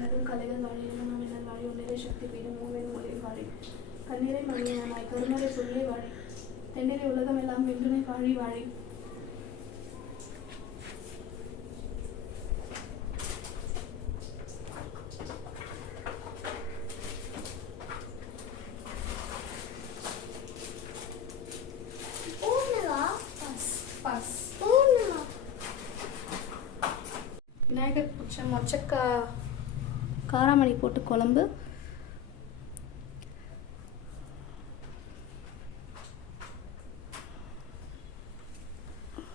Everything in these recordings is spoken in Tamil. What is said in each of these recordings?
நடும் கலைகள் வாழி எல்லாம் என்ன வாழி உன்னிறை சக்தி பீடம் மூவேறு மொழியில் வாழி கண்ணீரை மணியானாய் கருணரை சொல்லை வாழி தென்னிறை உலகம் எல்லாம் வென்றுனை வாழி வாழி விநாயகர் பிடிச்ச மொச்சக்கா காராமணி போட்டு குழம்பு.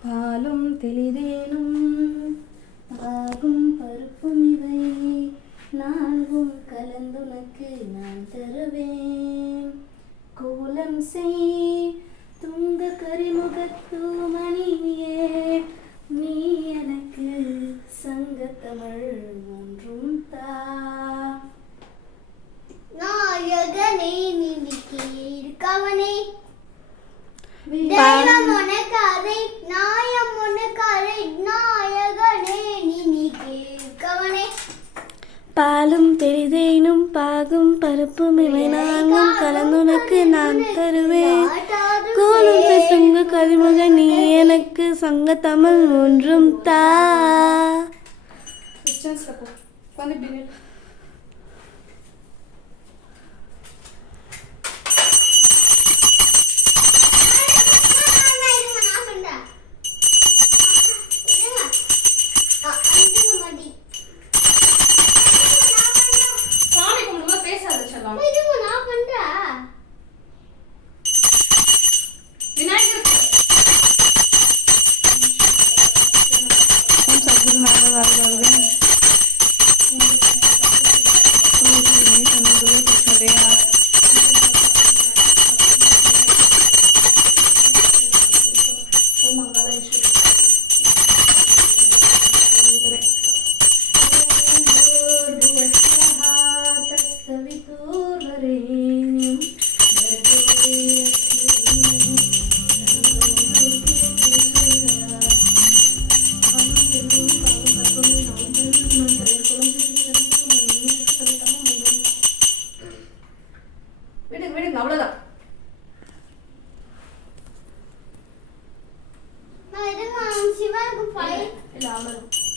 பாலும் தெளிதேனும் பாகும் பருப்பும் இவை நான்கும் கலந்துனக்கு நான் தருவேன். கோலம் செய் துங்க கரிமுகத்து மணியே நீ எனக்கு சங்கத்தமிழ் ஒன்றும் தா. நாயகனே நினைக்கே இருக்கவனே தெய்வம் உனக்காரை நாயம் உனக்காரை நாயகனே நினைக்கே இருக்கவனே. பாலும் தெளிதேனும் பாகும் பருப்பும் இவை நான்கும் கலந்துனக்கு நான் தருவேன். கோலம் துங்க கரிமுக நீ எனக்கு சங்க தமிழ் ஒன்றும் தா. அவ்வளவுதான்.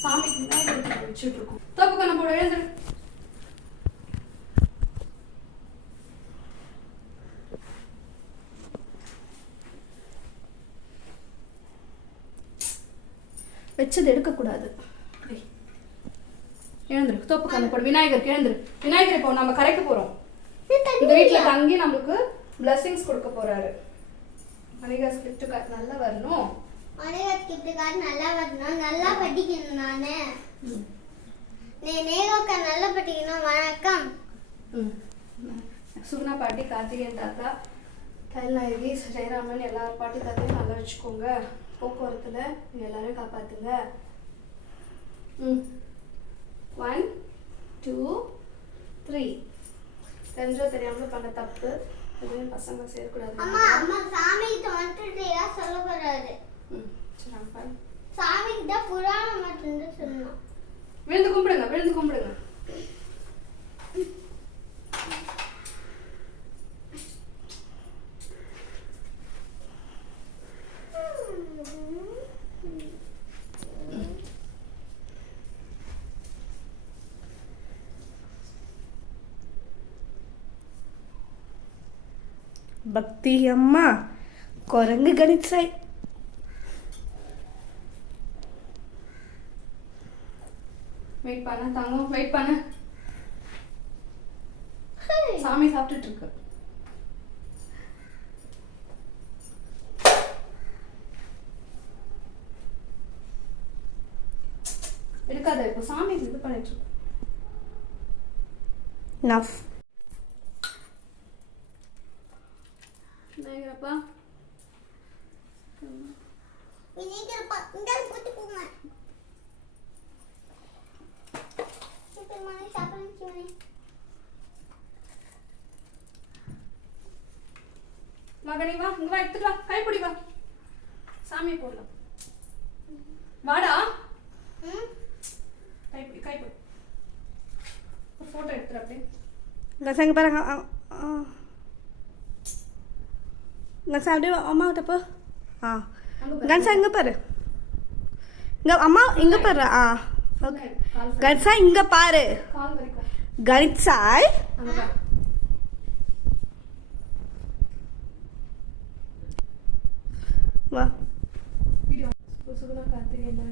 சாமிக்கு விநாயகர் வச்சுட்டு இருக்கோம். தப்பு கண்ண போட எழுந்துரு. வச்சது எடுக்கக்கூடாது. எழுந்துரு. தப்பு கண்ண போடு. விநாயகருக்கு எழுந்துரு. விநாயகர் இப்போ நம்ம கரைக்க போறோம். இந்த வீட்டுல தங்கி நமக்கு பிளஸிங்ஸ் கொடுக்க போறாரு. மணிகா ஸ்கிரிப்ட் கார்டு நல்லா வரணும். மணிகா ஸ்கிரிப்ட் கார்டு நல்லா வரணும். நல்லா படிக்கணும். நானு நேகோக்கா நல்லா படிக்கணும். வணக்கம். சுகுணா பாட்டி, கார்த்திகேயன் தாத்தா, கைல்நாயகி, ஜெயராமன் எல்லா பாட்டி தாத்தையும் நல்லா வச்சுக்கோங்க. போக்குவரத்துல எல்லாரையும் காப்பாத்துங்க. 1 2 3. தெரிஞ்சோ தெரியாமல பண்ண தப்பு எதுவும் பசங்க செய்யக்கூடாது. அம்மா அம்மா சாமிகிட்ட வந்துட்டியா சொல்ல போறாரு. சரிப்பா. சாமிகிட்ட புராணம் மட்டும் சொல்லணும். விழுந்து கும்பிடுங்க. விழுந்து கும்பிடுங்க. பக்தி அம்மா குரங்கு கணிச்சாய். வெயிட் பண்ண தங்கம், வெயிட் பண்ண. சாமி சாப்பிட்டுட்டு இருக்கு. எடுக்காத. இப்போ சாமி இது பண்ணிட்டு இருக்கு. நஃப் விநாயகரப்பா. விநாயகரப்பா இந்த போட்டு போங்க. சூப்பர் மணி சாப்பிடுங்க. மகனே வா, இங்க வா, எடுத்துட்டு வா, கைப்பிடி வா. சாமி போடலாம். வாடா. கைப்பிடி கைப்பிடி. கன்சா இங்கே பாருங்க கன்சா அப்படியே அம்மா கிட்ட போ ஆ கன்சா இங்கே பாரு இங்கே அம்மா இங்கே பாரு ஆ ஓகே கன்சா இங்கே பாரு கால் வரைக்கும் கன்சாய் அங்க வா வீடியோ சுகுணா கார்த்திகை என்ன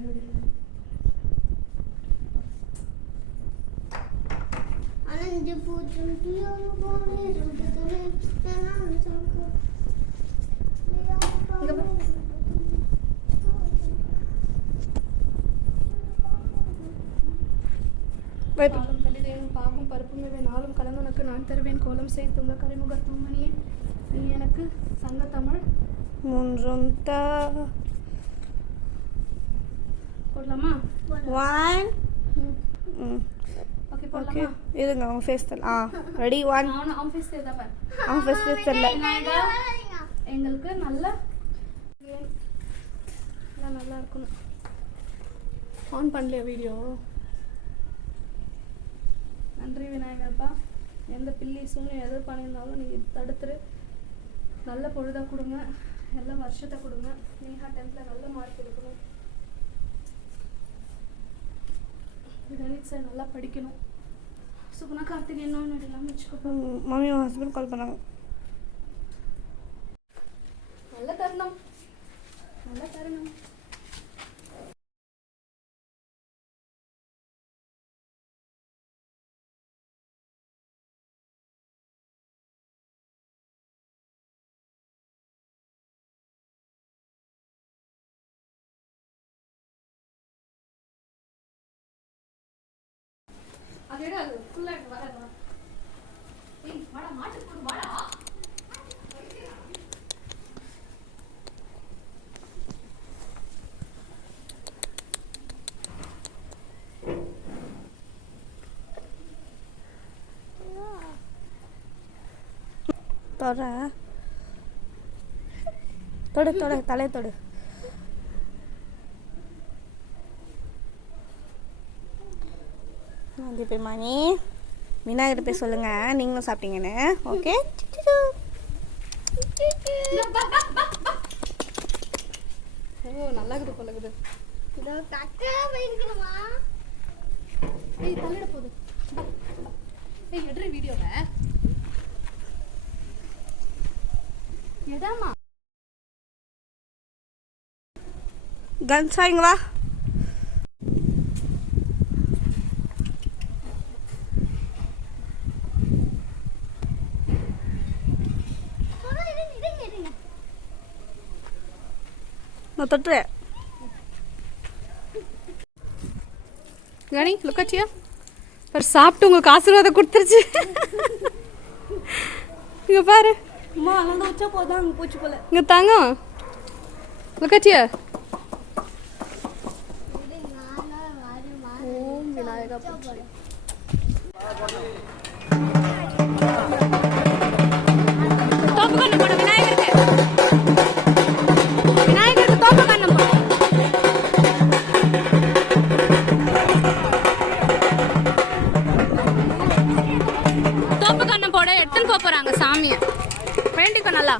आनंद पूजन किया बोले रुदत में नाम संको பாலும் கலிதேனும் பாகும் பருப்புமே நாளும் கலந்து உனக்கு நான் தருவேன் கோலம் செய் துங்க கரிமுக தூமணியே நீ எனக்கு சங்க தமிழ் மூன்றும் தா போடலாமா ஒன் ஓகே ஓகே போடலாமா இருங்க அவங்க ஃபேஸ் தெரியல ரெடி ஒன் அவன் ஆஃபீஸ் தான் பாரு அவங்க ஃபேஸ் தெரியல விநாயகா எங்களுக்கு நல்ல நல்லா இருக்கணும் ஆன் பண்ணலையா வீடியோ நன்றி விநாயகர்ப்பா எந்த பில்லி சூழ்நிலை எது பண்ணியிருந்தாலும் நீங்கள் தடுத்துரு நல்ல பொழுதாக கொடுங்க நல்ல வருஷத்தை கொடுங்க நேஹா 10th நல்ல மார்க் எடுக்கணும் கணித் சார் நல்லா படிக்கணும் சுகுணா கார்த்திகை என்ன எல்லாமே வச்சுக்கோ மம்மி ஹஸ்பண்ட் கால் பண்ணாங்க நல்ல தருணம் நல்ல தருணம் அதோட அது ஃபுல்லாக வர ஏய் வாடா மாட்டுக்கு போடு வாடா தொட தொடு தொடு தலை தொடு இப்போ மணி விநாயகர் போய் சொல்லுங்க நீங்களும் சாப்பிட்டீங்கன்னு ஓகே ஓ நல்லா இருக்குது பழகுது இதோ கட்ட வைக்கணுமா ஏய் தள்ளிட போகுது ஏய் எடுற வீடியோவை எடாமா கன்சா இங்க வா நான் தொட்டுறேன் கணி லுக்காச்சியா பாரு சாப்பிட்டு உங்களுக்கு ஆசீர்வாதம் கொடுத்துருச்சு இங்க பாரு அம்மா அங்கே வச்சா போதும் அங்கே போச்சு போல இங்க தாங்க லுக்காச்சியா ஓம் விநாயகா பூஜை தோப்பு கண்ணு போடு விநாயகருக்கு விநாயகருக்கு தோப்பு கண்ணு போடு தோப்பு கண்ணு போட எடுத்துன்னு போறாங்க சாமியை வேண்டிக்கோ நல்லா